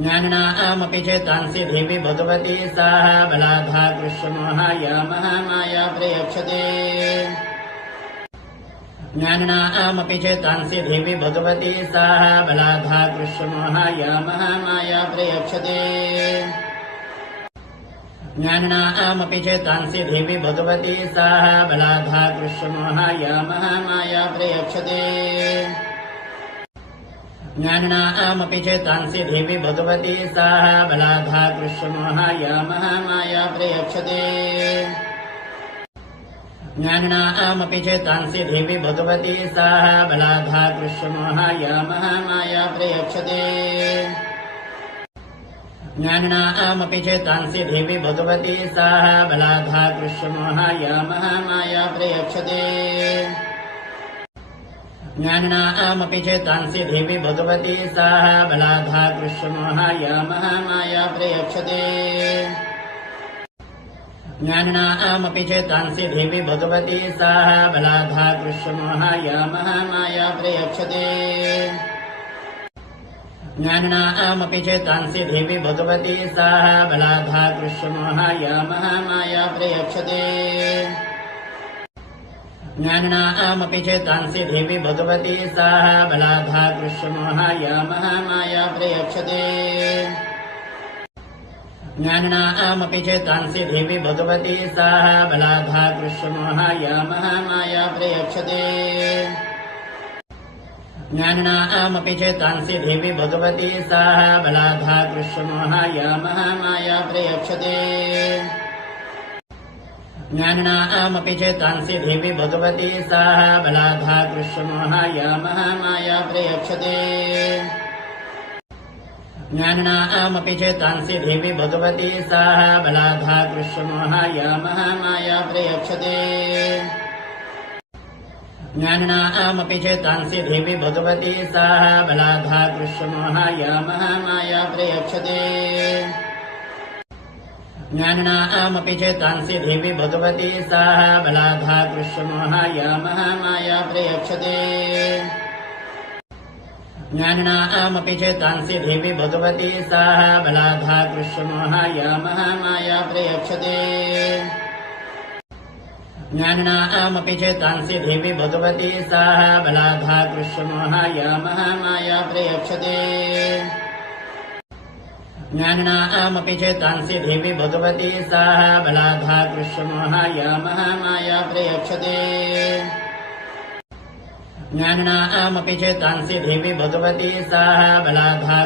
ज्ञानिनामपि चेतांसि देवी भगवती सा बलाधा कृष्णमोहाय महामाया प्रयच्छते ज्ञानिनामपि चेतांसि देवी भगवती सा बलाधा कृष्णमोहाय महामाया प्रयच्छते ज्ञानिनामपि चेतांसि देवी भगवती सा बलाधा कृष्णमोहाय महामाया प्रयच्छते ज्ञानिनामपि चेतांसि देवी भगवती सा बलाधा कृष्णमोहाय महामाया प्रयच्छते ज्ञानिनामपि चेतांसि देवी भगवती सा बलाधा कृष्णमोहाय महामाया प्रयच्छते ज्ञानिनामपि चेतांसि देवी भगवती सा बलाधा कृष्णमोहाय महामाया प्रयच्छते ज्ञानिनामपि चेतांसि देवी भगवती सा बलाधा कृष्णमोहाय महामाया प्रयच्छते ज्ञानिनामपि चेतांसि देवी भगवती सा बलाधा कृष्णमोहाय महामाया प्रयच्छते ज्ञानिनामपि चेतांसि देवी भगवती सा बलाधा कृष्णमोहाय महामाया प्रयच्छते ज्ञानिनामपि चेतांसि देवी भगवती सा बलाधा कृष्णमोहाय महामाया प्रयच्छते ज्ञानिनामपि चेतांसि देवी भगवती सा बलाधा कृष्णमोहाय महामाया प्रयच्छते ज्ञानिनामपि चेतांसि देवी भगवती सा बलाधा कृष्णमोहाय महामाया प्रयच्छते ज्ञानिनामपि चेतांसि देवी भगवती सा बलाधा कृष्णमोहाय महामाया प्रयच्छते ज्ञानिनामपि चेतांसि देवी भगवती सा बलाधा कृष्णमोहाय महामाया प्रयच्छते ज्ञानिनामपि चेतांसि देवी भगवती सा बलाधा कृष्णमोहाय महामाया प्रयच्छते ज्ञानिनामपि चेतांसि देवी भगवती सा बलाधा कृष्णमोहाय महामाया प्रयच्छते ज्ञानिनामपि चेतांसि देवी भगवती सा बलाधा कृष्णमोहाय महामाया प्रयच्छते ज्ञानिनामपि चेतांसि देवी भगवती सा बलाधा कृष्णमोहाय महामाया प्रयच्छते ज्ञानिनामपि चेतांसि देवी भगवती सा बलाधा कृष्णमोहाय महामाया प्रयच्छते ज्ञानिनामपि चेतांसि देवी भगवती सा बलाधा